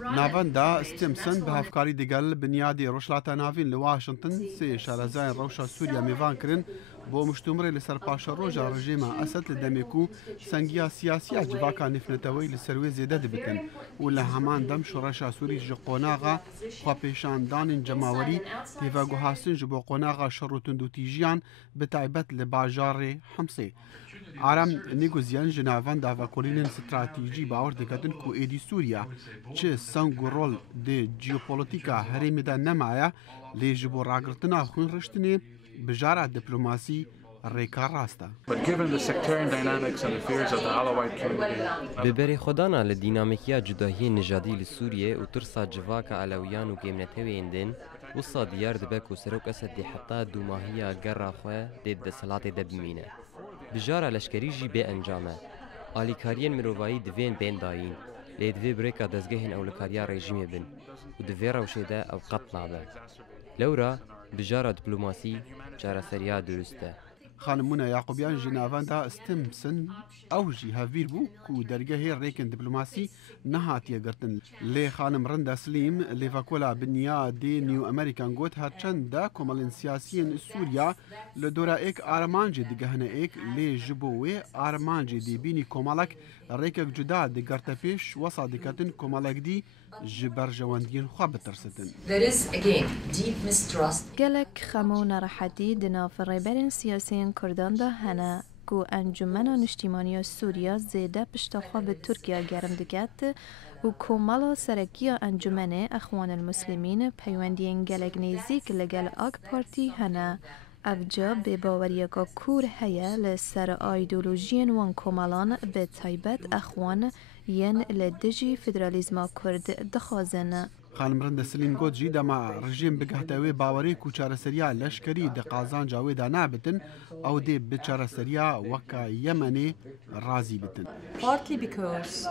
نافندا ستيمسون بهافكاري ديگل بنيادي روشلاتا نافين لواشنطن سي شارزاين روشا سوريا ميفان كرن بو مشتمري لسر باشا روجا رجيما أسد لدميكو سنگيا سياسيا جواكا نفنتوي لسروي زيادة دبتن ولا همان دم شرشا سوري جقوناغا خوابيشان دانين جماوري تيفاقو هاسن جبو قوناغا شروتن دو تيجيان بتعبت لباجار حمصي عرم نيغوزيان جنافان دافا كولين استراتيجي باور دكتن كو ايدي سوريا چه سنگو رول دي جيوبوليتيكا هرمي دا نمايا لي جبو راگرتنا خون رشتني بجارة دبلوماسي ريكا راستا. ببري خدانا لديناميكيا جداهي نژادي لسوريا وترسا جواكا علويان وگيمنتوين دين وصا ديار دبك وسروك اسد دي حتى دوماهيا قرا خواه دي دسلات دبمينه بجارة لشكري جي بي انجامه آليكاريين مروفاي دوين بين داين لي دوي بريكا دزگهن اولكاريا ريجيمي بن ودوي روشيده او قطنا به لورا بجارة دبلوماسي جارة سريا درسته خانمونا يعقوبيان جنافاندا ستيمسون اوجي هافير بو كو درجه ريكن دبلوماسي نهات يقرتن لي خانم رندا سليم لي فاكولا بنيا دي نيو امريكان جوت هاتشندا كومالين سياسيين سوريا لدورا ايك ارمانجي ديگهنا ايك لي جبوي ارمانجي دي بيني كومالك ريكك جدا ديگرتا بيش وصا ديكاتن كومالك دي جبر جواندين خواب بترستن. There is again deep mistrust. گلک خمون راحتی دنا فرایبرین سیاسیین کردان دا هنه کو انجمن اجتماعی سوریا زیده پشتخوا به ترکیه گرم دکت و کومالا سرکیه انجمن اخوان المسلمین پیوندین گلک نیزیک لگل آگ پارتی هنه افجا به باوریه که کور هیا لسر ایدولوژین وان کومالان به تایبت اخوان ین لدجی فدرالیزما کرد دخوازن. خانم رندا سليم گوت جي دما رژیم بگهتاوی باوری کو چارەسەریا لشکری د قازان جاوی دا نابتن او دی بچارەسەریا وکا یمنی رازی بتن. Partly because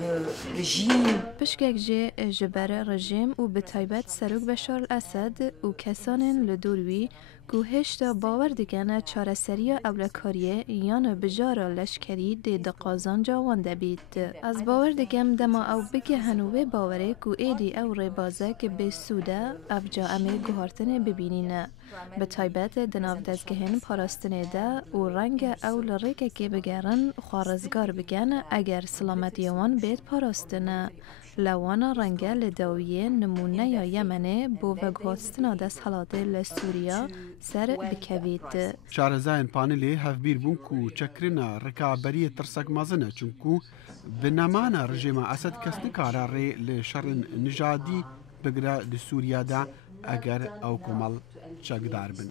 the regime پشکک جه جبر رژیم و به تایبت سروک بشار الاسد و کسانین لدوروی کو هشتا باور دگنه چارەسەریا اولکاریه یان بجارا لشکری دی د قازان جاوان دبید. از باور دگم دما او بگه هنوه باوره کو ایدی او ربازه که به سوده افجا امه گوهارتنه ببینینه به تایبت دناو دزگهن پاراستنه ده و رنگ او لریکه که بگرن خوارزگار بگن اگر سلامتی وان بید پاراستنه لوانا رنگ لدویه نمونه یا یمنه بو وگهاستنا دست حالاته لسوریا سر بکوید. شارزاین پانلی هفبیر بون کو چکرنا رکابری ترسک مازنه چونکو بنامانا رژیم اسد کسنی کاراره لشرن نژادی بگره لسوریا دا اگر او کمال چکدار بن.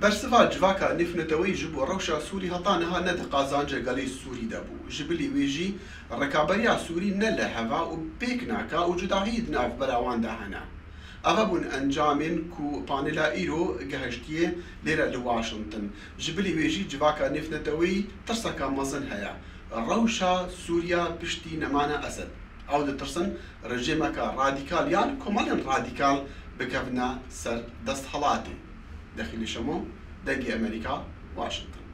برسفا جواکا نفنتوی جبو روشا سوری هطانها ند قازانجا گلی سوری دبو جبلی ویجی رکابریا سوری نله هوا و بیکناکا و جداهید ناف براوان دهانا اوه بون انجامین کو پانیلا ایرو گهشتیه لیره لواشنطن جبلی ویجی جواکا نفنتوی ترسکا مزن هیا روشا سوریا پشتی نمانا اسد او ده ترسن رژیمکا رادیکال یان کمالن رادیکال بکفنا سر دست حالاتی داخل شمو دقي أمريكا واشنطن.